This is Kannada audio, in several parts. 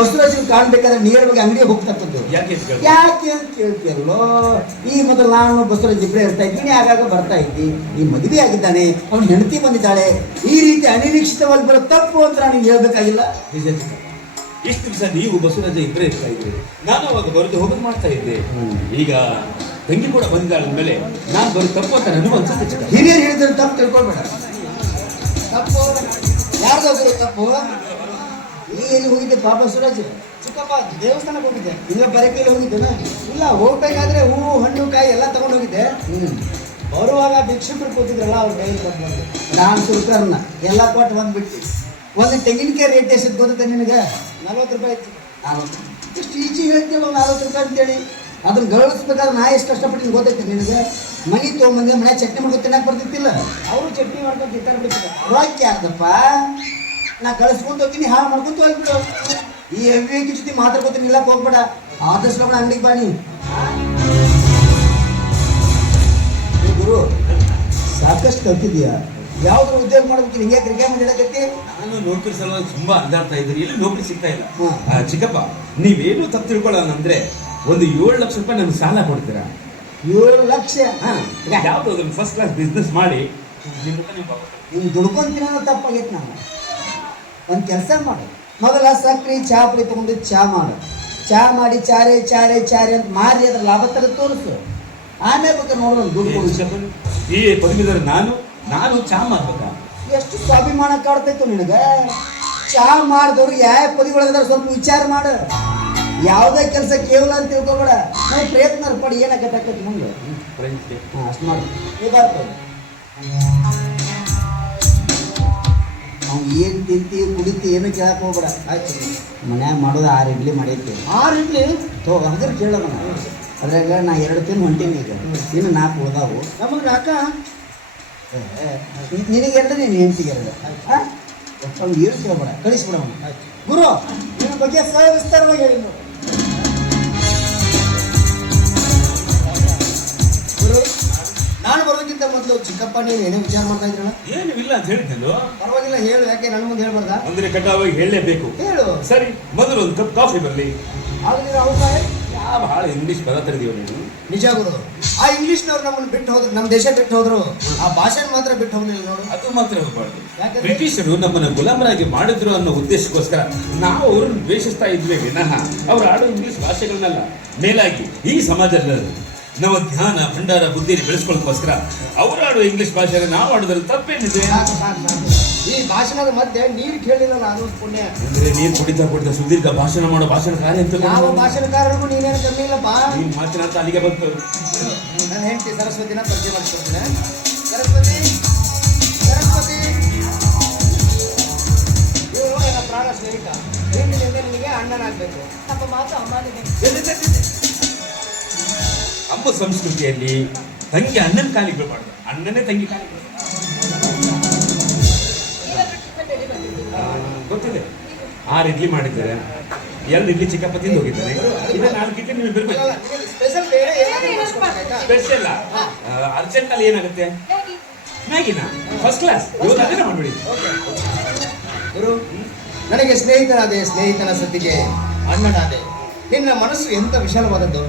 ಬಸವರಾಜನ್ ಕಾಣ್ಬೇಕಾದ್ರೆ ನೇರವಾಗಿ ಅಂಗಡಿಗೆ ಹೋಗ್ತಕ್ಕದ್ದು. ಯಾಕೆ ಅಂತ ಕೇಳ್ತಿಯಲ್ಲೋ. ಈ ಮೊದಲು ನಾನು ಬಸವರಾಜ್ ಇಬ್ಬರೇ ಇರ್ತಾ ಇದ್ದೀನಿ, ಆಗಾಗ ಬರ್ತಾ ಇದ್ದಿ. ಈ ಮದುವೆ ಆಗಿದ್ದಾನೆ, ಅವ್ನ ಹೆಂಡತಿ ಬಂದಿದ್ದಾಳೆ. ಈ ರೀತಿ ಅನಿರೀಕ್ಷಿತವಾಗಿ ಬರೋ ತಪ್ಪು ಅಂತ ನಾನು ಹೇಳ್ಬೇಕಾಗಿಲ್ಲ. ಇಷ್ಟು ದಿವಸ ನೀವು ಬಸವರಾಜ ಇಬ್ಬರೇ ಇರ್ತಾ ಇದ್ರಿ, ನಾನು ಅವಾಗ ಬರೆದು ಹೋಗೋದು ಮಾಡ್ತಾ ಇದ್ದೆ. ಈಗ ತಂಗಿ ಕೂಡ ಬಂದಿದ್ದಾಳ ಮೇಲೆ ನಾನು ಬರೋದು ತಪ್ಪು ಅಂತ ನನಗೂ ಅನ್ಸುತ್ತೆ. ಹಿರಿಯರು ಹೇಳಿದ್ರೆ ತಪ್ಪು ತಿಳ್ಕೊಳ್ಬೇಡ. ತಪ್ಪು ಯಾರ್ದೋಗಿರೋ ತಪ್ಪು. ನೀ ಎಲ್ಲಿ ಹೋಗಿದ್ದೆ ಪಾಪ ಬಸವರಾಜ್? ಚಿಕ್ಕಪ್ಪ ದೇವಸ್ಥಾನಕ್ಕೆ ಹೋಗಿದ್ದೆ. ಇಲ್ಲ ಬರಕೈಲಿ ಹೋಗಿದ್ದೇನ? ಇಲ್ಲ, ಹೋಗ್ಬೇಕಾದ್ರೆ ಹೂವು ಹಣ್ಣು ಕಾಯಿ ಎಲ್ಲ ತಗೊಂಡು ಹೋಗಿದ್ದೆ. ಬರುವಾಗ ಭಿಕ್ಷುಕರು ಕೂತಿದ್ರಲ್ಲ, ಅವ್ರ ಕೈಯಲ್ಲಿ ಕೊಟ್ಟು ಬಂದೆ. ನಾನು ಸುಲ್ಕರ್ನ ಎಲ್ಲ ಕೊಟ್ಟು ಬಂದ್ಬಿಟ್ಟು. ಒಂದು ತೆಂಗಿನಕಾಯಿ ರೇಟ್ ಎಷ್ಟು ಗೊತ್ತ ನಿನಗೆ? 40 ರೂಪಾಯಿ ಇತ್ತು. ಇಷ್ಟು ಈಚೆ ಹೇಳ್ತೀವಲ್ಲ 40 ರೂಪಾಯಿ ಅಂತೇಳಿ. ಅದನ್ನ ಗಳಿಸ್ಬೇಕಾದ್ರೆ ನಾ ಎಷ್ಟು ಕಷ್ಟಪಟ್ಟು ಗೊತ್ತೈತಿ ನಿನಗೆ? ಮನೆ ತೊಗೊಂಬಂದ್ರೆ ಮನೆ ಚಟ್ನಿ ಮಾಡ್ಕೊಂಡು ತಿನ್ನಕ್ಕೆ ಬರ್ತಿತ್ತಿಲ್ಲ. ಅವರು ಚಟ್ನಿ ಮಾಡ್ಕೊಂಡು ತಿಂತಾರೆ ಬಿಡ್ತಿದ್ದ. ರೊಕ್ಕ ಯಾರ್ದಪ್ಪ? ನಾ ಕಳಿಸ್ಕೊಂಡು ಹೋಗ್ತೀನಿ, ಹಾಳು ಮಾಡ್ಕೊಂತ ಹೋಗ್ಬಿಡು. ಈ ಎವ್ವಿಗೆ ಜೊತೆ ಮಾತಾಡ್ಕೊತೀನಿ, ಇಲ್ಲಕ್ಕೆ ಹೋಗ್ಬೇಡ. ಆದಷ್ಟು ಲಗ್ನ ಅಂಗಡಿಗೆ ಬಾನಿ. ಗುರು ಸಾಕಷ್ಟು ಕಲ್ತಿದ್ಯಾ? ಯಾವ್ದು ಉದ್ಯೋಗ ಮಾಡ್ಬೇಕು? ಹಿಂಗೆ ಕ್ರಿಕೆಟ್ ಹೇಳಕತ್ತಿ? ನಾನು ನೌಕರಿ ಸಲುವಾಗಿ ತುಂಬಾ ಅದಾಡ್ತಾ ಇದ್ದೀನಿ, ಇಲ್ಲಿ ನೌಕರಿ ಸಿಗ್ತಾ ಇಲ್ಲ. ಚಿಕ್ಕಪ್ಪ, ನೀವೇನು ತಪ್ಪು ತಿಳ್ಕೊಳ್ಳೋಣ ಅಂದ್ರೆ ಒಂದು 7 ಲಕ್ಷ ರೂಪಾಯಿ ನಮ್ಗೆ ಸಾಲ ಕೊಡ್ತೀರಾ? 7 ಲಕ್ಷ? ಯಾವ್ದು ಫಸ್ಟ್ ಕ್ಲಾಸ್ ಬಿಸ್ನೆಸ್ ಮಾಡಿ ನೀವು ದುಡ್ಕೊಂತೀನಿ ಅನ್ನೋ ತಪ್ಪಾಗೈತೆ. ನಾನು ಒಂದು ಕೆಲಸ ಮಾಡು. ಮೊದಲ ಸಕ್ರೆ ಚಹಾ ಪುಡಿ ತಗೊಂಡು ಚಹಾ ಮಾಡು. ಚಹಾ ಮಾಡಿ ಚಾರೆ ಚಾರೆ ಚಾರೆ ಅಂತ ಮಾರಿ ಅದ್ರ ಲಾಭ ತೆಗೆದು ತೋರಿಸು. ಆಮೇಲೆ ಬೇಕಾದ್ರೆ ನೋಡೋಣ ದುಡ್ಡು. ಈ ಪದವೀಧರ ನಾನು ಚಹಾ ಮಾಡ್ಬೇಕಾ? ಎಷ್ಟು ಸ್ವಾಭಿಮಾನ ಕಾಡ್ತೈತು ನಿನಗೆ? ಚಹಾ ಮಾಡಿದವ್ರು ಯಾವ ಪದಿಗಳಿದಾರೆ ಸ್ವಲ್ಪ ವಿಚಾರ ಮಾಡು. ಯಾವುದೇ ಕೆಲಸ ಕೇವಲ ಅಂತ ತಿಳ್ಕೊಬೇಡ. ನಾವು ಪ್ರಯತ್ನ ಪಡಿ, ಏನಾಗತ್ತೈತಿ ಮುಂದೆ. ಅಷ್ಟು ಮಾಡು. ಬರ್ತದೆ ಅವ್ನು ಏನು ತಿಂತಿ ಕುಡಿತಿ ಏನು ಕೇಳಕ್ಕೆ ಹೋಗ್ಬೇಡ. ಆಯ್ತು, ಮನ್ಯಾಗ ಮಾಡೋದು 6 ಇಡ್ಲಿ ಮಾಡೈತಿ. 6 ಇಡ್ಲಿ ಅದ್ರ ಕೇಳೋಣ. ಅದ್ರಾಗ ನಾ 2 ತಿಂದು ಹೊಂಟೀನಿ. ಈಗ ಇನ್ನು 4 ಉಳ್ದಾವು. ನಮಗೆ ಅಕ್ಕ ನಿನಗೆ 2, ನೀನು ಹೆಂಡತಿಗೆ 2. ಅವ್ನು ಏನು ಕೇಳಬೇಡ, ಕಳಿಸ್ಬಿಡ. ಗುರು ನಿನ್ನ ಬಗ್ಗೆ ಸವಿಸ್ತಾರವಾಗಿ ಹೇಳಿ. ಗುರು, ನಾನು ಬರೋದಕ್ಕಿಂತ ಮೊದಲು ಚಿಕ್ಕಪ್ಪ ನೀನು ಏನೇ ವಿಚಾರ ಮಾಡ್ತಾ ಇದ್ರಲ್ಲ? ಏನು ಇಲ್ಲ ಅಂತ ಹೇಳಿದ್ದೆಲ್ಲೋ. ಪರವಾಗಿಲ್ಲ, ಹೇಳು. ಯಾಕೆ ನನ್ನ ಮುಂದೆ ಹೇಳ್ಬಾರ್ದ? ಅಂದ್ರೆ ಕಡ್ಡಾಯವಾಗಿ ಹೇಳಲೇಬೇಕು. ಹೇಳು. ಸರಿ, ಮೊದಲು ಒಂದು ಕಪ್ ಕಾಫಿ ಬರಲಿ. ಆಗಿರೋ ಅಭಿಪ್ರಾಯ ಯಾವ ಭಾಳ ಇಂಗ್ಲಿಷ್ ಪದ ತೆಗೆದೀವ ನೀನು. ನಿಜ ಗುರು, ಆ ಇಂಗ್ಲಿಷ್ನವ್ರು ನಮ್ಮನ್ನು ಬಿಟ್ಟು ಹೋದ್ರು, ನಮ್ಮ ದೇಶ ಬಿಟ್ಟು ಹೋದ್ರು. ಆ ಭಾಷೆ ಮಾತ್ರ ಬಿಟ್ಟು ಹೋಗ್ಲಿಲ್ಲ ನೋಡು. ಅದು ಮಾತ್ರ ಹೋಗಬಾರ್ದು. ಬ್ರಿಟಿಷರು ನಮ್ಮನ್ನು ಗುಲಾಮರಾಗಿ ಮಾಡಿದ್ರು ಅನ್ನೋ ಉದ್ದೇಶಕ್ಕೋಸ್ಕರ ನಾವು ಅವ್ರನ್ನ ದ್ವೇಷಿಸ್ತಾ ಇದ್ವಿ ವಿನಃ ಅವ್ರು ಆಡೋ ಇಂಗ್ಲಿಷ್ ಭಾಷೆಗಳನ್ನೆಲ್ಲ ಮೇಲಾಗಿ ಈ ಸಮಾಜದಲ್ಲಿ ನಮ್ಮ ಜ್ಞಾನ ಭಂಡಾರ ಬುದ್ಧಿಯನ್ನು ಬೆಳೆಸ್ಕೊಳ್ಳೋಕ್ಕೋಸ್ಕರ ಅವ್ರು ಆಡೋ ಇಂಗ್ಲಿಷ್ ಭಾಷೆನ ನಾವು ಆಡೋದ್ರಲ್ಲಿ ತಪ್ಪೇನಿದೆ? ಈ ಭಾಷಣದ ಮಧ್ಯೆ ನೀರು ಕೇಳಿಲ್ಲ ನಾನು ಪುಣ್ಯ. ಅಂದ್ರೆ ನೀರು ಕುಡಿತಾ ಸುದೀರ್ಘ ಭಾಷಣ ಮಾಡೋ ಭಾಷಣಕಾರ ಅಂತ ಯಾವ ಭಾಷಣಕಾರರಿಗೂ ನೀನೇನು ಕಮ್ಮಿ ಇಲ್ಲಪ್ಪ. ನೀನು ಮಾತನಾಡ್ತಾ ಅಲ್ಲಿಗೆ ಬಂತು. ನನ್ನ ಹೆಂಡತಿ ಸರಸ್ವತಿನ ಪರಿಚಯ ಮಾಡಿಸ್ಕೊಡ್ತೀನಿ. ಸರಸ್ವತಿ, ಸರಸ್ವತಿ ಇವರು ನನ್ನ ಪ್ರಾಣ ಸ್ನೇಹಿತ. ಹಿಂದಿನಿಂದ ನಿನಗೆ ಅಣ್ಣನಾಗಬೇಕು. ನಮ್ಮ ಮಾತು ಅಮ್ಮನಿಗೆ. ನಮ್ಮ ಸಂಸ್ಕೃತಿಯಲ್ಲಿ ತಂಗಿ ಅಣ್ಣನ ಕಾಲಿಗೆ ಬೀಳಬಾರ್ದು, ಅಣ್ಣನೇ ತಂಗಿ ಕಾಲಿಗೆ ಗೊತ್ತಿದೆ. 6 ಇಡ್ಲಿ ಮಾಡಿದ್ದಾರೆ, 2 ಇಡ್ಲಿ ಚಿಕ್ಕಪ್ಪ ತಿಂದು ಹೋಗಿದ್ದಾರೆ. ಇದು 4 ಇಡ್ಲಿ ನೀವು ಬಿರ್ಬೇಕು. ಸ್ಪೆಷಲ್ ಬೇರೆ ಏನಾದರೂ ಮಾಡಿಸ್ಕೊಡ್ಬೇಕಾಯ್ತಾ? ಸ್ಪೆಷಲ್ ಅರ್ಜೆಂಟ್ ಅಲ್ಲಿ ಏನಾಗುತ್ತೆ? ಮ್ಯಾಗಿನ ಫಸ್ಟ್ ಕ್ಲಾಸ್ ಇವತ್ತು ಅದನ್ನ ಮಾಡ್ಬಿಡಿ. ಗುರು, ನನಗೆ ಸ್ನೇಹಿತನಾದೆ, ಸ್ನೇಹಿತನ ಸತಿಗೆ ಅಣ್ಣನಾದೆ. ನಿನ್ನ ಮನಸ್ಸು ಎಂತ ವಿಶಾಲವಾದದ್ದು.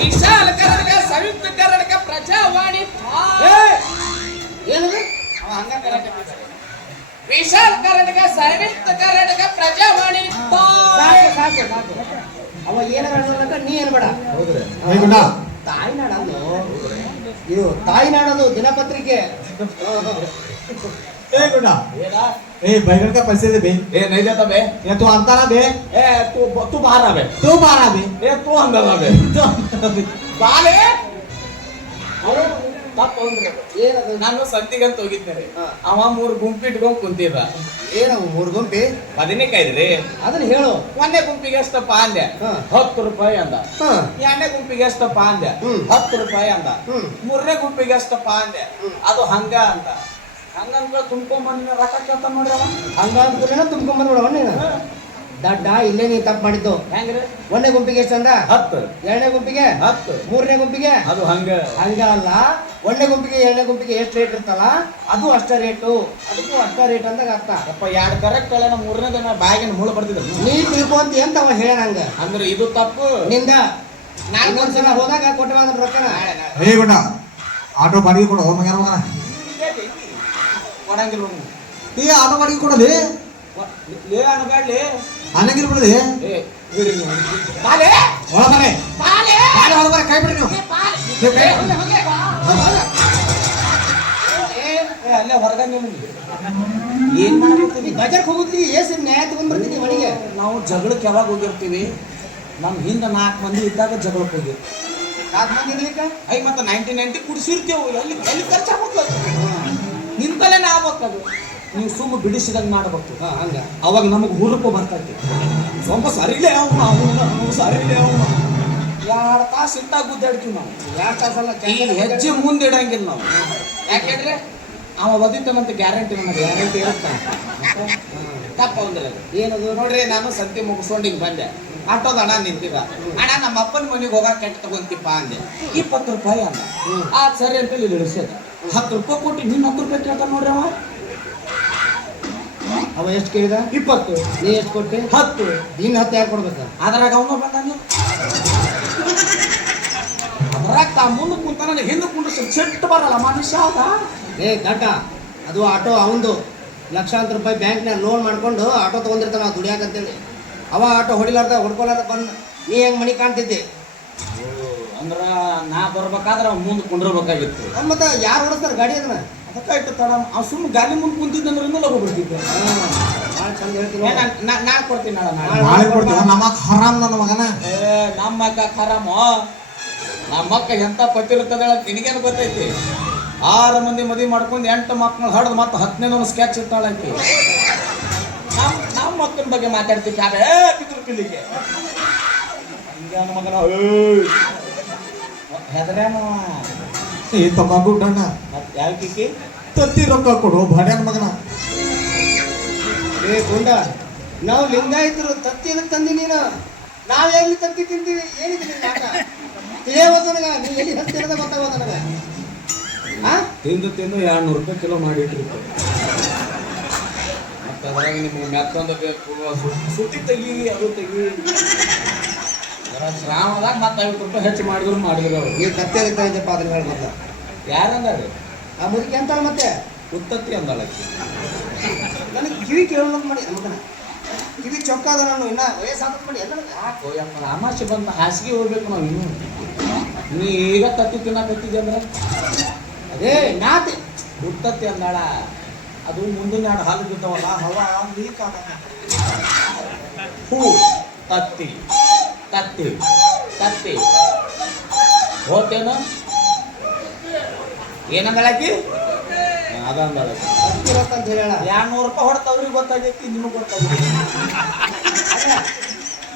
ವಿಶಾಲ ಕರ್ನಾಟಕ ಸಂಯುಕ್ತ ಕರ್ನಾಟಕ ಪ್ರಜಾವಾಣಿ. ಏನದು? ವಿಶಾಲ ಕರ್ನಾಟಕ ಸಂಯುಕ್ತ ಕರ್ನಾಟಕ ಪ್ರಜಾವಾಣಿ. ಸಾಕು. ಅವ ಏನಾರ ನೀ ಏನ್ ಬೇಡ. ತಾಯ್ನಾಡನ್ನು ಇದು ತಾಯ್ನಾಡದು ದಿನಪತ್ರಿಕೆ. बैगन का पैसे दे बे। नहीं देता बे। ये तू अंता ना बे। तू बाहर आ बे। तू बाहर आ बे। तू अंदर आ बे। ಬಾಲೆ ನಾನು ಸಂತಿಗಂತ ಹೋಗಿದ್ದೇನೆ. ಅವ 3 ಗುಂಪು ಇಟ್ಕೊಂಡ್ ಕುಂತಿದ್ದ. ಏನವು 3 ಗುಂಪಿ? ಬದನೆಕಾಯಿ ರೀ. ಅದನ್ನ ಹೇಳು. 1ನೇ ಗುಂಪಿಗೆ ಎಷ್ಟಪ್ಪ ಅಂದೆ? 10 ರೂಪಾಯಿ ಅಂದ. 2ನೇ ಗುಂಪಿಗೆ ಎಷ್ಟಪ್ಪ ಅಂದೆ? 10 ರೂಪಾಯಿ ಅಂದ. 3ನೇ ಗುಂಪಿಗೆ ಎಷ್ಟಪ್ಪ ಅಂದೆ? ಅದು ಹಂಗ ಅಂತ. ಹಂಗಂತ ತುಂಬ್ಕೊಂಡ್ ಬಂದ ರೊಕ್ಕ ಕೇಳ್ತಾನ ನೋಡ್ರಿ ಅವ. ಹಂಗ ಅಂದ್ಕೊಳ್ಳೇನ ತುಂಬ್ಕೊಂಡ್ ಬಂದ್ಬಿಡವ ನೀನು. ದಡ್ಡ ಇಲ್ಲೇ ನೀ ತಪ್ಪು ಮಾಡಿದ್ದು. ಹೆಂಗ್ರಿ? ಒಂದನೇ ಗುಂಪಿಗೆ ಎಷ್ಟು ಅಂದ? 10. ಎರಡನೇ ಗುಂಪಿಗೆ 10. ಮೂರನೇ ಗುಂಪಿಗೆ ಅದು ಹಂಗ ಹಂಗ ಅಲ್ಲ. ಒಂದನೇ ಗುಂಪಿಗೆ ಎರಡನೇ ಗುಂಪಿಗೆ ಎಷ್ಟು ರೇಟ್ ಇರ್ತಲ್ಲ ಅದು ಅಷ್ಟೇ ರೇಟು, ಅದಕ್ಕೂ ಅಷ್ಟೇ ರೇಟ್ ಅಂದಾಗ ಅರ್ಥ. ಯಪ್ಪ 2 ಕರೆಕ್ಟ್ ಅಲ್ಲ, ಮೂರನೇ ದಿನ ಬಾಯಿಗೆ ಮುಳ್ಳು ಬರ್ತಿದ್ರು. ನೀ ತಿಳ್ಕೊಂತ ಅಂತ ಅವ ಹೇಳ ನಂಗ ಅಂದ್ರೆ ಇದು ತಪ್ಪು. ನಿಂದ ನಾಲ್ಕು ಇನ್ನೊಂದ್ಸಲ ಹೋದಾಗ ಕೊಟ್ಟವ ಅಂದ್ರೆ ರೊಕ್ಕನ ಏ ಗುಂಡ ಆಟೋ ಬಾಡಿಗೆ ಕೊಡು ಮಗನ ಮಗನ. ಕೊಡಂಗಿಲ್ಲ ಅವ್ನು. ಏ ಆಟೋ ಬಾಡಿಗೆ ಕೊಡಲಿ ಲೇ ಅನ್ಬೇಡ್ಲಿ. ಅನ್ನಂಗಿಲ್ಲ ಬಿಡಲಿ. ಏ ಇವ್ರಿ ನೀವು. ಬಾಲೆ ಒಳ ಮನೆ ಬಾಲೆ ಒಳ ಮನೆ ಕೈ ಬಿಡಿ ನೀವು. ನೀವು ಕೈ ಏ ಅಲ್ಲೇ ಹೊರಗ ನೀವು ಏನ್ ಮಾಡ್ತೀವಿ? ಬಜಾರ್ಗೆ ಹೋಗುತ್ತೀವಿ ಏಸು ನ್ಯಾಯ ತಗೊಂಡ್ ಬರ್ತೀವಿ ಮನೆಗೆ. ನಾವು ಜಗಳಕ್ಕೆ ಯಾವಾಗ ಹೋಗಿರ್ತೀವಿ? ನಮ್ಮ ಹಿಂದೆ 4 ಮಂದಿ ಇದ್ದಾಗ ಜಗಳಕ್ಕೆ ಹೋಗಿರ್ತೀವಿ. 4 ಮಂದಿ ಇರ್ಲಿಕ್ಕ ಐ ಮತ್ತೆ 90 ಕುಡಿಸಿರ್ತೇವೆ. ಎಲ್ಲಿ ಎಲ್ಲಿ ಖರ್ಚಾಗ್ಬೇಕು? ನಿಂತಲೇನೆ ಆಗ್ಬೇಕದು. ನೀವು ಸುಮ್ಮ ಬಿಡಿಸಿದಂಗೆ ಮಾಡ್ಬೇಕು. ಹಂಗ ಅವಾಗ ನಮಗೆ ಹುರುಪು ಬರ್ತೈತಿ. ಸ್ವಲ್ಪ ಸರಿಲೇ ಅವನು ಸರಿಲೇ ಅವನು 2 ತಾಸು ಇಟ್ಟಾಗ ಗುದ್ದಾಡ್ತೀವಿ ನಾವು. 2 ತಾಸಲ್ಲ ಈ ಹೆಜ್ಜೆ ಮುಂದೆ ಇಡಂಗಿಲ್ಲ ನಾವು. ಯಾಕೆಂದ್ರೆ ಅವ ಒದಿತಾನಂತ ಗ್ಯಾರಂಟಿ ನನಗೆ ಗ್ಯಾರಂಟಿ ಇರುತ್ತೆ. ತಪ್ಪ ಅಂದ್ರೆ ಏನದು ನೋಡ್ರಿ, ನಾನು ಸಂತೆ ಮುಗಿಸ್ಕೊಂಡು ಹಿಂಗೆ ಬಂದೆ. ಆಟೋದ ಅಣ್ಣ ನಿಂತಿದ್ದ. ಅಣ್ಣ ನಮ್ಮ ಅಪ್ಪನ ಮನೆಗೆ ಹೋಗಕ್ಕೆ ಕೆಟ್ಟ ತಗೊಂತಿಪ್ಪ ಅಂದೆ. 20 ರೂಪಾಯಿ ಅಂದ. ಆ ಸರಿ ಅಂತ ಇಲ್ಲಿ ಇಳಿಸ್ಯದ. 10 ರೂಪಾಯಿ ಕೊಟ್ಟು ನೀನು 10 ರೂಪಾಯಿ ಕೇಳ್ತಾನೆ ನೋಡ್ರಿ ಅವ. ಅವ ಎಷ್ಟು ಕೇಳಿದ? 20. ನೀ ಎಷ್ಟು ಕೊಟ್ಟೆ? 10. ಇನ್ನು 10 ಯಾರು ಕೊಡ್ಬೇಕ? ಅದ್ರಾಗ ಅವನು ಬಂದಾನ. ಅದ್ರಾಗ ತಾ ಮುಂದೆ ಕುಂತ ನನಗೆ ಹಿಂದೆ ಕುಂಡ್ರೆ ಚೆಟ್ಟು ಬರಲ್ಲ ಮನುಷ್ಯ ಅದ. ಏ ದಡ್ಡ, ಅದು ಆಟೋ ಅವಂದು. ಲಕ್ಷಾಂತರ ರೂಪಾಯಿ ಬ್ಯಾಂಕ್ನಾಗ ಲೋನ್ ಮಾಡ್ಕೊಂಡು ಆಟೋ ತೊಗೊಂಡಿರ್ತಾನ ದುಡಿಯಾಕಂತೇಳಿ. ಅವ ಆಟೋ ಹೊಡಿಲಾರ್ದ ಹೊಡ್ಕೊಲಾರ್ದ ಬಂದು ನೀ ಹೆಂಗೆ ಮನೆ ಕಾಣ್ತಿದ್ದೆ? ಅಂದ್ರ ನಾ ಬರ್ಬೇಕಾದ್ರೆ ಅವ್ನು ಮುಂದೆ ಕುಂಡಿರ್ಬೇಕಾಗಿತ್ತು. ಮತ್ತೆ ಯಾರು ಹೊಡಿಸ್ತಾರೆ ಗಾಡಿ ಅದನ್ನ? ಅದಕ್ಕೆ ಇಟ್ಟು ತಡ ಆ ಸುಮ್ಮನೆ ಗಾಲಿ ಮುಂದೆ ಕುಂತಿದ್ದಂದ್ರೆ ಇನ್ನೂ ಲಗು ಬರ್ತಿದ್ದೆ. ಭಾಳ ಚಂದ ಹೇಳ್ತೀನಿ. ನಾ ಕೊಡ್ತೀನಿ ನಾಳೆ. ನಾಳೆ ಕೊಡ್ತೀವಿ. ನಮ್ಮ ಹರಾಮ್ ನನ್ನ ಮಗನ. ನಮ್ಮ ಅಕ್ಕ ಖರಾಮ. ನಮ್ಮ ಅಕ್ಕ ಎಂತ ಪತ್ತಿರ್ತದ ನಿನಗೇನು ಗೊತ್ತೈತಿ? 6 ಮಂದಿ ಮದುವೆ ಮಾಡ್ಕೊಂಡು 8 ಮಕ್ಕಳು ಹಡ್ದು ಮತ್ತೆ 10ನೇ ಸ್ಕೆಚ್ ಇರ್ತಾಳಾಕಿ. ನಮ್ಮ ಅಕ್ಕನ ಬಗ್ಗೆ ಮಾತಾಡ್ತೀವಿ. ಯಾರೇ ಪಿತೃ ಪಿಲ್ಲಿಗೆ ಹಂಗೆ ಮಗನ ಹೆದರೇನವ. ಈ ತಗೊಂಡು ಡಣ್ಣ ಮತ್ತೆ ಯಾವ ಕಿಕ್ಕಿ ತತ್ತಿ ರೊಕ್ಕ ಕೊಡು ಭಾಡ್ಯಾನ ಮಗನ. ಏ ಗುಂಡ, ನಾವು ಲಿಂಗಾಯತರು ತತ್ತಿ ಎದಕ್ಕೆ ತಂದಿ ನೀನು? ನಾವು ಎಲ್ಲಿ ತತ್ತಿ ತಿಂತೀವಿ? ಏನಿದೆ ನಿನ್ನ ಆಟ? ತಿಳಿಯೋದು ನನಗ. ನೀ ಎಲ್ಲಿ ಹತ್ತಿರದ ಗೊತ್ತಾಗೋದು ನನಗೆ. ತಿಂದು 200 ರೂಪಾಯಿ ಕಿಲೋ ಮಾಡಿಟ್ಟಿರ್ತಾರೆ. ಮತ್ತೆ ಅದ್ರಾಗ ನಿಮ್ಗೆ ಮೆತ್ತೊಂದು ಬೇಕು, ಸುತ್ತಿ ತೆಗಿ, ಅದು ತೆಗಿ. ಶ್ರಾವಣದಾಗ ಮತ್ತೆ 50 ರೂಪಾಯಿ ಹೆಚ್ಚು ಮಾಡಿದ್ರು ಅವ್ರು. ನೀವು ತತ್ತಿ ಎದಕ್ಕೆ ತಂದಿದ್ದಪ್ಪ ಅದನ್ನ ಹೇಳಿ ಮತ್ತೆ. ಯಾರಂದಾರೆ? ಆ ಮುದುಕಿ ಅಂತಾಳ ಮತ್ತೆ ಉತ್ತತ್ತಿ ಅಂದಾಳಕ್ಕೆ. ನನಗೆ ಕಿವಿ ಕೇಳೋದು ಮಾಡಿ ನಮಗನ ಕಿವಿ ಚೊಕ್ಕ ಅದ. ನಾನು ಇನ್ನ ವಯಸ್ಸಾದ ಮಾಡಿ ಎಲ್ಲ ಯಾಕೋ ಯಪ್ಪ ಅಮಾಸೆ ಬಂದು ಹಾಸಿಗೆ ಹೋಗ್ಬೇಕು ನಾವು ಇನ್ನು. ನೀ ಈಗ ತತ್ತಿ ತಿನ್ನಕತ್ತಿದ್ದೆ ಅಂದ್ರೆ ಅದೇ ನಾತೆ ಉತ್ತತ್ತಿ ಅಂದಾಳ. ಅದು ಮುಂದಿನ 2 ಹಾಲು ಬಿದ್ದವಲ್ಲ, ಹವಾ ಲೀಕ್ ಆಗ. ಹೂ ತತ್ತಿ ತತ್ತಿ ತತ್ತಿ ಹೋತೇನು? ಏನಂದಾಳಕಿ? ಅದಂದಾಳಕಿ ಅಂತ ಹೇಳ 200 ರೂಪಾಯಿ ಹೊಡೆತ ಅವ್ರಿಗೆ ಗೊತ್ತಾಗೈತಿ, ನಿಮಗೆ ಗೊತ್ತಾಗೈತಿ.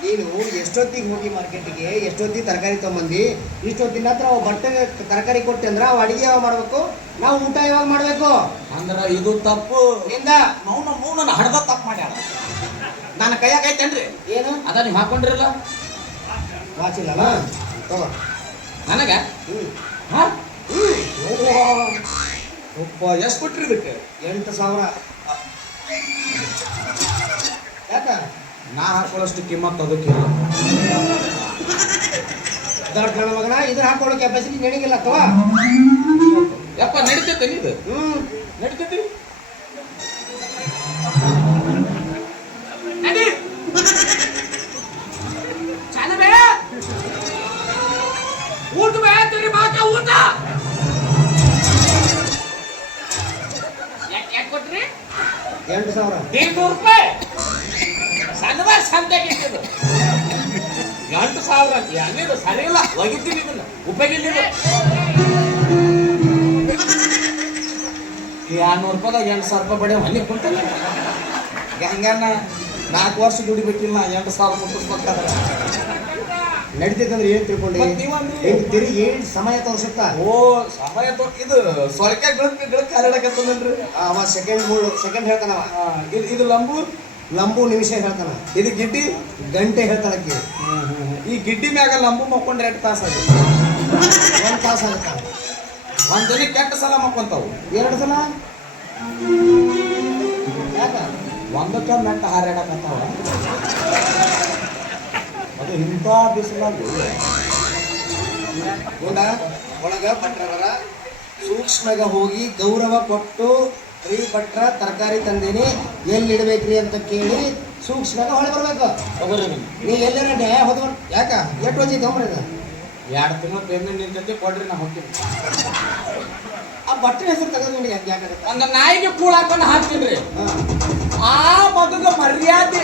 ನೀನು ಎಷ್ಟೊತ್ತಿಗೆ ಹೋಗಿ ಮಾರ್ಕೆಟಿಗೆ, ಎಷ್ಟೊತ್ತಿಗೆ ತರಕಾರಿ ತೊಗೊಂಬಂದು, ಇಷ್ಟೊತ್ತಿನ ಹತ್ರ ಅವು ಬಟ್ಟೆಗೆ ತರಕಾರಿ ಕೊಟ್ಟೆ ಅಂದ್ರೆ ಅವು ಅಡಿಗೆ ಯಾವಾಗ ಮಾಡ್ಬೇಕು, ನಾವು ಊಟ ಯಾವಾಗ ಮಾಡ್ಬೇಕು? ಅಂದ್ರೆ ಇದು ತಪ್ಪು. ನಿಂದ ಮೌನ ಹಡ್ದ ತಪ್ಪು ಮಾಡ್ಯಾಳ. ನನ್ನ ಕೈಯಾಗ ಐತೇನ್ರಿ? ಏನು ಅದ ನೀವು ಹಾಕೊಂಡ್ರಿಲ್ಲ? ವಾಚಿಲ್ಲಲ್ಲ ತಗೋ ನನಗ ಹಾ ಎಷ್ಟು ಕೊಟ್ರಿ ಇದಕ್ಕೆ? 8,000. ಯಾಕ? ನಾ ಹಾಕೊಳ್ಳೋಷ್ಟು ಕಿಮ್ಮತ್ತು ಅದಕ್ಕೆ ದೊಡ್ಡ ನನ್ನ ಮಗನ ಇದ್ರ ಹಾಕೊಳ್ಳೋ ಕೆಪಾಸಿಟಿ ನನಗಿಲ್ಲ ಅಥವಾ ಯಪ್ಪ ನಡೀತೈತೆ ಇದು? ನಡೀತೈತಿ. ಊಟ ಬೇಡ ಊಟ ಯಾಕೆ ಕೊಟ್ರಿ? 8,000. 200 ರೂಪಾಯಿ ಸಣ್ಣದ ಸಂತೆಗೆ 8,000 ಯಾನೇನು ಸರಿ ಇಲ್ಲ, ಒಗಿತೀನಿ ಇದನ್ನ ಉಪಯೋಗ ಇಲ್ಲ. 200 ರೂಪಾಯಿದಾಗ 8,000 ರೂಪಾಯಿ ಬಡಿ ಮನೆ ಕೊಡ್ತಾನೆ. ಹಂಗನ್ನ 4 ವರ್ಷ ದುಡಿಬೇಕಿಲ್ಲ, 8,000 ಮುಟ್ಟಿಸ್ಬೇಕಾದ್ರೆ ನಡೀತೈತಂದ್ರೆ ಏನ್ ತಿಳ್ಕೊಂಡೆ? ತಿರುಗಿ ಏನ್ ಸಮಯ ತೋರಿಸುತ್ತಾ? ಓ ಸಮಯ ಇದು ಸೊಳಕೆ ಗಿಳಕ್ ಹರಡಕತ್ತದಲ್ರಿ. ಅವ ಸೆಕೆಂಡ್ ಹೇಳ್ತಾನವ. ಇದು ಲಂಬು ಲಂಬು ನಿಮಿಷ ಹೇಳ್ತಾನ, ಇದು ಗಿಡ್ಡಿ. ಗಂಟೆ ಹೇಳ್ತಾಳಕ್ಕೆ. ಈ ಗಿಡ್ಡಿ ಮ್ಯಾಗ ಲಂಬು ಮಕ್ಕೊಂಡ್ರೆ 2 ತಾಸು ಆಗಿ 1 ತಾಸು ಆಗುತ್ತ. ಒಂದ್ ದಿನಕ್ಕೆ 8 ಸಲ ಮಕ್ಕೊಂತಾವು. 2 ಸಲ ಯಾಕ? ಒಂದಕ್ಕೆ ಮೆಟ್ಟ ಹಾರಾಡಕತ್ತಾವ. ಅದು ಇಂಥ ಬಿಸಿಲಾಗಿ ಗುಂಡ ಒಳಗ ಭಟ್ರವರ ಸೂಕ್ಷ್ಮಗ ಹೋಗಿ ಗೌರವ ಕೊಟ್ಟು, ರೀ ಭಟ್ರ ತರಕಾರಿ ತಂದೇನಿ ಎಲ್ಲಿ ಇಡ್ಬೇಕ್ರಿ ಅಂತ ಕೇಳಿ ಸೂಕ್ಷ್ಮಗ ಹೊಳೆ ಬರ್ಬೇಕು. ನೀ ಎಲ್ಲರ ಹೋದ ಯಾಕ ಎಷ್ಟು ವಜಿ ತೊಗೊಂಬ್ರಿ ಇದು? 2 ತಿಂಗಳು ಪೇಮೆಂಟ್ ನಿಂತೈತಿ, ಕೊಡ್ರಿ ನಾ ಹೋಗ್ತೀನಿ. ಆ ಭಟ್ರ ಹೆಸರು ತೆಗೆದು ಯಾಕೆ ಯಾಕಾಗತ್ತ? ಒಂದು ನಾಯಿಗೆ ಕೂಳ ಹಾಕೊಂಡು ಹಾಕ್ತೀನಿ. ಆ ಮಗುಗ ಮರ್ಯಾದೆ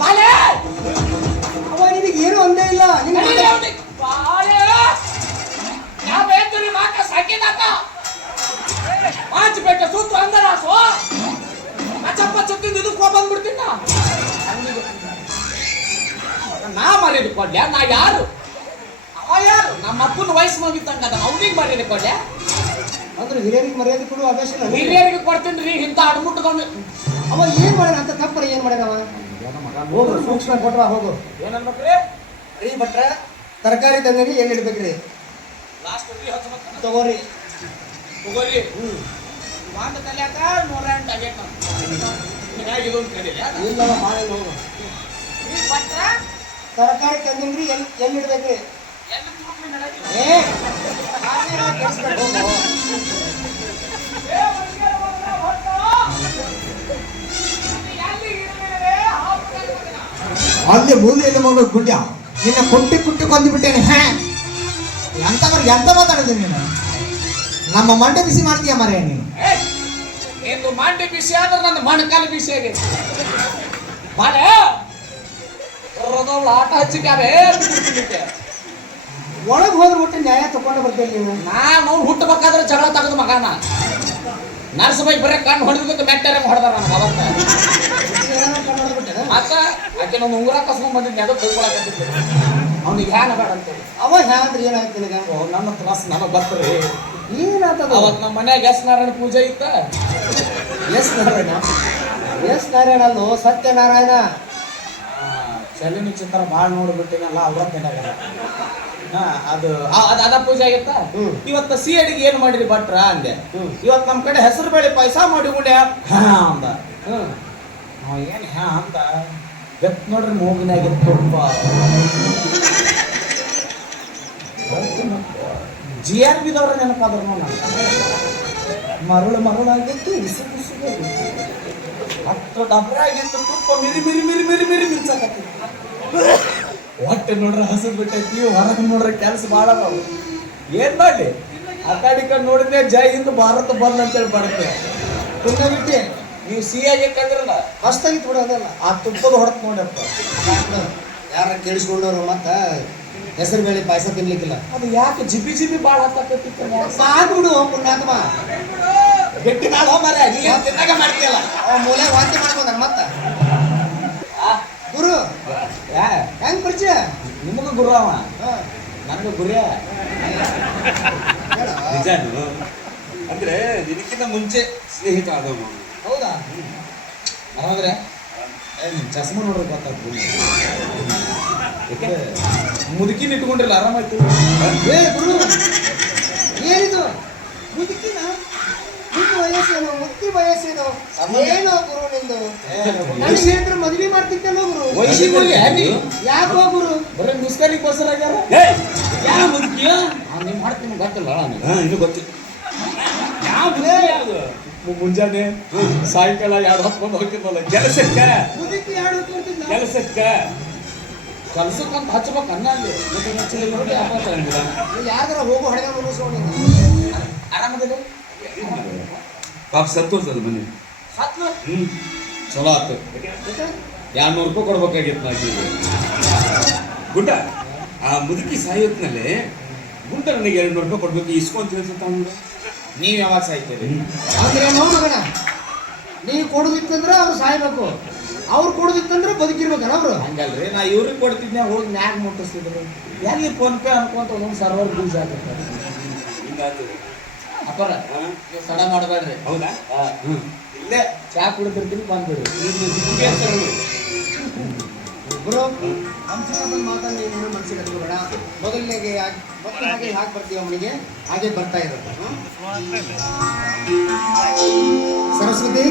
ಬಾಲೆ ಅವ ನಿನಗೆ ಏನು ಒಂದೇ ಇಲ್ಲ. ಬಾಳೆ ನಾವೇಂದ್ರಿ ಮಾಕ ಸಾಕಿದಾಕ ಮಾಚ್ ಬೆಟ್ಟ ಸೂತು ಅಂದರಾಸು ಅಚ್ಚಪ್ಪ ಚತ್ತಿಂದ ಇದಕ್ಕೆ ಬಂದ್ಬಿಡ್ತೀನಿ ನಾ ಮರ್ಯಾದೆ ಕೊಡ್ಯ? ನಾ ಯಾರು? ಅವ ಯಾರು? ನಮ್ಮ ಅಪ್ಪನ ವಯಸ್ಸು ಮುಗಿತಂಗದ ಅವನಿಗೆ ಮರ್ಯಾದೆ ಕೊಡ್ಯ? ಅಂದ್ರೆ ಹಿರಿಯರಿಗೆ ಮರ್ಯಾದೆ ಕೊಡುವ ಅಭ್ಯಾಸ ಇಲ್ಲ. ಹಿರಿಯರಿಗೆ ಕೊಡ್ತೀನಿ ರೀ ಇಂಥ ಅಡ್ಮುಟ್ಟದವನು. ಅವ ಏನ್ ಮಾಡ್ಯಾನ ಅಂತ ತಪ್ಪರ ಏನ್ ಮಾಡ್ಯಾನ ಅವ? ಹೋಗು ಸೂಕ್ಷ್ಮ ಕೊಟ್ವಾ ಹೋಗು. ಏನನ್ಬೇಕ್ರಿ? ರೀ ಭಟ್ರ ತರಕಾರಿ ತಂದೇನಿ ಎಲ್ಲಿ ಇಡ್ಬೇಕ್ರಿ? ಲಾಸ್ಟ್ ರೀ ಹಚ್ಚಬೇಕು ತಗೋರಿ. ತಗೋರಿ. ಒಂದು ಕಲಿಯಾಕ 108 ಆಗೈತೆ ನಾವು ಇದೊಂದು ಕಲಿಯ ಇಲ್ಲ ಮಾಡಿ ಹೋಗು. ಈ ಪತ್ರ ತರಕಾರಿ ತಂದಿನ್ರಿ ಎಲ್ಲಿ ಇಡ್ಬೇಕ್ರಿ? ಎಲ್ಲಿ ತುರುಕ್ಲಿ ನಡೆಯಲಿ? ಏ ಆಮೇಲೆ ಕೆಲ್ಸಕ್ಕೆ ಹೋಗು. ಅಲ್ಲಿ ಮೂಲೆಯಲ್ಲಿ ಮಗ ಗುಡ್ಯ ನಿನ್ನ ಕುಟ್ಟಿ ಕೊಂದು ಬಿಟ್ಟೇನೆ. ಎಂತ ಮಾತಾಡಿದೆ ನೀನು? ನಮ್ಮ ಮಂಡೆ ಬಿಸಿ ಮಾಡ್ತೀಯ ಮರೆ ನೀನು. ಎಂದು ಮಂಡಿ ಬಿಸಿ ಆದ್ರೆ ನನ್ನ ಮಣಕಾಲ ಬಿಸಿ ಆಗೈತೆ ಬಾಳೆ ಆಟ ಹಚ್ಚಿಕಾರೆ. ಒಳಗೆ ಹೋದ್ರೆ ಒಟ್ಟು ನ್ಯಾಯ ತಗೊಂಡು ಬರ್ತೀನಿ ನೀವು. ನಾನು ಹುಟ್ಟಬೇಕಾದ್ರೆ ಜಗಳ ತೆಗೆದು ಮಗನ ನರ್ಸಬಾಯಿ ಬರೀ ಕಣ್ಣು ಹೊಡೆದ್ಬೇಕು ಮೆಟ್ಟರೆ ಹೊಡೆದಾರ ನನಗೆ ಅವತ್ತ. ಮತ್ತ ಆಕೆ ನಾನು ಉಂಗುರ ಕಸ್ಕೊಂಡ್ ಬಂದಿದ್ದೆ ಅದು ಕೈಕೊಳಕತ್ತಿದ್ದೆ ಅವ್ನಿಗೆ ಹ್ಯಾನ ಬೇಡ ಅಂತೇಳಿ. ಅವ ಹ್ಯಾಂದ್ರೆ ಏನಾಯ್ತು ನಿನಗ? ನನ್ನ ತ್ರಾಸ ನನಗೆ ಬರ್ತಾರೆ. ಏನಾಗ್ತದ? ಅವತ್ತು ನಮ್ಮ ಮನ್ಯಾಗ ಎಸ್ ನಾರಾಯಣ ಪೂಜೆ ಇತ್ತ. ಎಸ್ ನಾರಾಯಣ? ಎಸ್ ನಾರಾಯಣ ಅಲ್ಲೋ ಸತ್ಯನಾರಾಯಣ. ಚಲನಚಿತ್ರ ಭಾಳ ನೋಡ್ಬಿಟ್ಟಿನಲ್ಲ ಅವ್ರ ತಲೆಯಾಗ. ಅದು ಅದ ಪೂಜೆ ಆಗಿತ್ತ. ಇವತ್ತು ಸಿಹಿ ಅಡಿಗೆ ಏನು ಮಾಡಿರಿ ಭಟ್ರ ಅಂದೆ. ಇವತ್ತು ನಮ್ಮ ಕಡೆ ಹೆಸರು ಬೇಳೆ ಪಾಯಸ ಮಾಡಿ ಉಂಡೆ ಅಂದ. ಏನ್ ಅಂತ ಬೆತ್ ನೋಡ್ರಿ ಮೂಗಿನಾಗ ತುಪ್ಪ GRB ದವ್ರ ನೆನಪಾದ್ರ ನೋಡಿ. ಮರಳಾಗಿತ್ತು, ಬಿಸಿ ಹತ್ತು ಡಬ್ರಾಗಿತ್ತು ತುಪ್ಪ ಮಿರಿ ಮಿರಿ ಮಿರಿ ಮಿರಿ ಮಿರಿ ಮಿಂಚಾಕತ್ತಿತ್ತು. ಹೊಟ್ಟೆ ನೋಡ್ರೆ ಹಸಿದ್ ಬಿಟ್ಟೈತಿ, ಹೊರಗೆ ನೋಡ್ರೆ ಕೆಲಸ ಭಾಳ ಅದಾವ. ಏನ್ ಮಾಡ್ಲಿ? ಆ ಕಡೆ ನೋಡಿದ್ರೆ ಜೈ ಹಿಂದ್ ಭಾರತ ಬಂದ್ ಅಂತೇಳಿ ಬರುತ್ತೆ. ಬಿಟ್ಟೆ ನೀವು ಸಿಹಿಯಾಗಿ ಕಂದ್ರಲ್ಲ ಮಸ್ತಾಗಿತ್ತು ಬಿಡು. ಅದೆಲ್ಲ ಆ ತುಪ್ಪದ ಹೊಡೆತ್ ನೋಡಪ್ಪ. ಯಾರ ಕೇಳಿಸ್ಕೊಂಡವ್ರು ಮತ್ತ ಹೆಸರು ಬೇಳೆ ಪಾಯಸ ತಿನ್ಲಿಕ್ಕಿಲ್ಲ. ಅದು ಯಾಕೆ ಜಿಬಿ ಜಿಬಿ ಭಾಳ ಹತ್ತಾಕತ್ತಿತ್ತು. ಸಾಕ್ಬಿಡು ಪುಣ್ಯಾತ್ಮ. ಗಟ್ಟಿ ನಾಳ ಮರ ನೀ ತಿನ್ನಾಗ ಮಾಡ್ತೀಯಲ್ಲ. ಅವ ಮೂಲೆ ವಾಂತಿ ಮಾಡ್ಕೊಂಡ ಮತ್ತ ಗುರು ಹೆಂಗ್ ಪರಿಚಯ? ನಿಮಗೂ ಗುರು ಅವ, ನನಗೂ ಗುರಿಯ. ನಿಜಾನು ಅಂದ್ರೆ ನಿನಕ್ಕಿಂತ ಮುಂಚೆ ಸ್ನೇಹಿತ ಆದವ. ಹೌದಾ? ಅಂದ್ರೆ ಚಸ್ಮಾ ನೋಡ್ರಿ ಗೊತ್ತಾಗ್ತದೆ. ಮುದುಕಿನ ಇಟ್ಕೊಂಡಿಲ್ಲ ಆರಾಮಾಯ್ತು. ಏ ಗುರು ಏನಿದು ಮುದುಕಿನ? ನಿನ್ನ ವಯಸ್ಸೇನು? ಮುಕ್ತಿ ವಯಸ್ಸೇನು? ಏನೋ ಗುರು ನಿಂದು? ನನಗೆ ಹೇಳಿದ್ರೆ ಮದುವೆ ಮಾಡ್ತಿದ್ದಲ್ಲ ಗುರು. ವಯಸ್ಸಿಗೆ ಯಾಕೋ ಗುರು? ಬರೀ ಮುಸ್ಕಲಿಗೆ ಗೋಸರಾಗ್ಯಾರ. ಯಾವ ಮುದುಕಿಯ? ನೀವು ಮಾಡ್ತೀನಿ ಗೊತ್ತಿಲ್ಲ ಇನ್ನು ಗೊತ್ತಿಲ್ಲ. ಮುಂಜಾನೆ ಸಾಯಂಕಾಲ 2 ಹೊತ್ಕೊಂಡು ಹೋಗ್ತಿದ್ವಲ್ಲ ಕೆಲಸಕ್ಕ ಮುದುಕಿ ಯಾರು ಕೊಡ್ತಿದ್ದ? ಕೆಲಸಕ್ಕ ಕಲ್ಸಕ್ಕಂತ ಹಚ್ಬೇಕು ಅನ್ನ ಅಲ್ಲಿ ಯಾರ್ದಾರ ಹೋಗೋ ಹೊಡೆಗ ಮುಗಿಸ್ಕೊಂಡು ಆರಾಮದಿಲ್ಲ. ಪಾಪ ಸತ್ತೋರ್ತದ ಮನೆ. ಚಲೋ ಆಯ್ತು. 200 ರೂಪಾಯಿ ಕೊಡ್ಬೇಕಾಗಿತ್ತು ನಾಕಿ. ಗುಡ್ಡ ಆ ಮುದುಕಿ ಸಾಯೋತ್ನಲ್ಲೇ ಗುಡ್ಡ ನನಗೆ 200 ರೂಪಾಯಿ ಕೊಡ್ಬೇಕು ಇಸ್ಕೊಂತ ಹೇಳ್ತಾನ. ನೀವ್ ಯಾವಾಗ ಸಾಯ್ತೀರಿ? ಅಂದ್ರೆ ನೋವು ಮಗನ, ನೀವು ಕೊಡುದಿತ್ತಂದ್ರೆ ಅವ್ರು ಸಾಯ್ಬೇಕು, ಅವ್ರು ಕೊಡುದಿತ್ತಂದ್ರೆ ಬದುಕಿರ್ಬೇಕಲ್ಲ ಅವರು. ಹಂಗಲ್ರಿ, ನಾ ಇವ್ರಿಗೆ ಕೊಡ್ತಿದ್ನೆ ಹೋಗಿ ಮ್ಯಾಗ ಮುಟ್ಟಿಸ್ತಿದ್ರು. ಯಾರಿಗೆ ಫೋನ್ ಪೇ ಅನ್ಕೊಂತ ಒಂದೊಂದು ಸರ್ವರ್ ಬೀಸ್ ಆಗುತ್ತೆ. ಅಪ್ಪರ ನೀವು ಸಡ ಮಾಡಬೇಡ್ರಿ. ಹೌದಾ? ಇಲ್ಲೇ ಚಾ ಕುಡಿದಿರ್ತೀನಿ ಬಂದ್ಬಿಡ್ರಿ. ಗುರು ಬಂದು ಮಾತನ್ನು ನೀನು ಮನಸ್ಸಿಗೆ ಹಚ್ಕೋಬೇಡ. ಮೊದಲನೇಗೆ ಹಾಗೆ ಹಾಗೆ ಬರ್ತೀವಿ ಅವನಿಗೆ ಹಾಗೆ ಬರ್ತಾ ಇರುತ್ತೆ. ಸರಸ್ವತಿ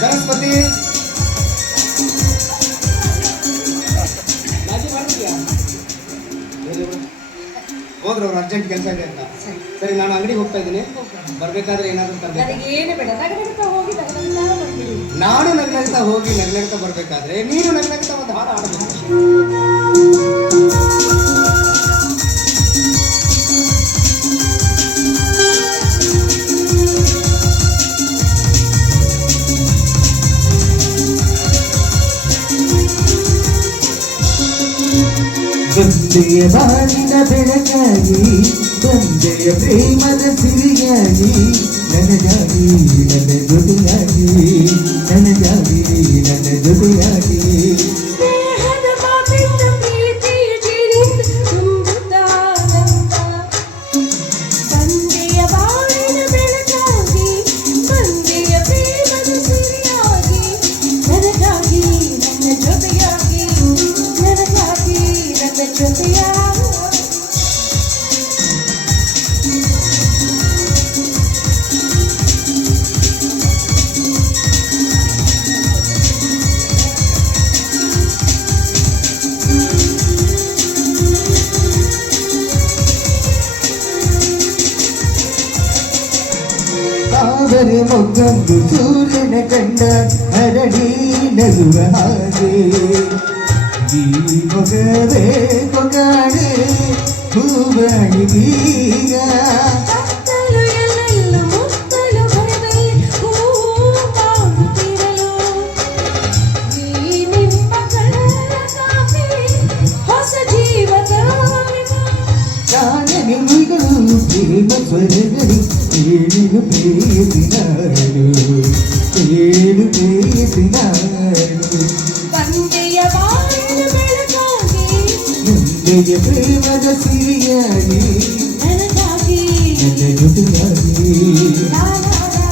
ಸರಸ್ವತಿ ಹೋದ್ರು ಅವ್ರು ಅರ್ಜೆಂಟ್ ಕೆಲಸ ಇದೆ ಅಂತ. ಸರಿ ನಾನು ಅಂಗಡಿಗೆ ಹೋಗ್ತಾ ಇದ್ದೀನಿ. ಬರ್ಬೇಕಾದ್ರೆ ಏನಾದ್ರು ತಂದೆ ನನಗೇನು ಬೇಡ, ನಗನಗ್ತಾ ಹೋಗಿ ನಗನಗ್ತಾ ಬರ್ತೀನಿ. ನಾನು ನಗ್ನಗ್ತಾ ಹೋಗಿ ನಗ್ನಗ್ತಾ ಬರ್ಬೇಕಾದ್ರೆ ನೀನು ನಗ್ನಗ್ತಾ ಒಂದು ಹಾಡು ಆಡಬೇಕು. ಬಂದೆಯ ಬಾಳಿನ ಬೆಳಕಾಗಿ ಬಂದೆಯ ಪ್ರೇಮದ ಸಿರಿಯಾಗಿ ನನಗಾಗಿ ನನ್ನ ಜೊತೆಯಾಗಿ ನನಗಾಗಿ ನನ್ನ ಜೊತೆಯಾಗಿ ಸ್ನೇಹದ ಮಾತಿನ ಪ್ರೀತಿಯ ಚಿರಿಂದ ತುಂಬುತ್ತಾನಂತ. ಬಂದೆಯ ಬಾಳಿನ ಬೆಳಕಾಗಿ ಬಂದೆಯ ಪ್ರೇಮದ ಸಿರಿಯಾಗಿ ನನಗಾಗಿ ನನ್ನ ಜೊತೆಯಾಗಿ ನನಗಾಗಿ ನನ್ನ ಜೊತೆಯಾಗಿ. ತಾವರೆ ಮೊಗ್ಗಂದು ಸೂರ್ಯನ ಕಂಡ ಹರಡಿ ನಗುವ ಹಾಗೆ ಈ ಮೊಗವೇ ಮೊಗಾಡೆ ಹೂವಾಣಿಗೀಗ ಕತ್ತಲು ಎಲ್ಲೆಲ್ಲೂ ಮುತ್ತಲು ಭಯದಲ್ಲಿ ಹೂವಾಗುತ್ತಿರಲು ಈ ನಿಮ್ಮ ಕಣ್ಣರ ಕಾಫಿ ಹೊಸ ಜೀವ ತಾಳಿತು. ಗಾನನಿಗಳು ಪ್ರೇಮ ಸ್ವರಗಳು ಏಳು ಪ್ರೇಯಸಿ ನಾಡು ಏಳು ಪ್ರೇಯಸಿ ನಾಡು ಬಂದೆಯ ಬಾಳಿನ ಬೆಳಕಾಗಿ ಮುಂದೆಯ ಪ್ರೇಮದ ಸಿರಿಯಾಗಿ ನನಗಾಗಿ ನನ್ನ ಜೊತೆಯಾಗಿ ಲಾ ಲಾ ಲಾ.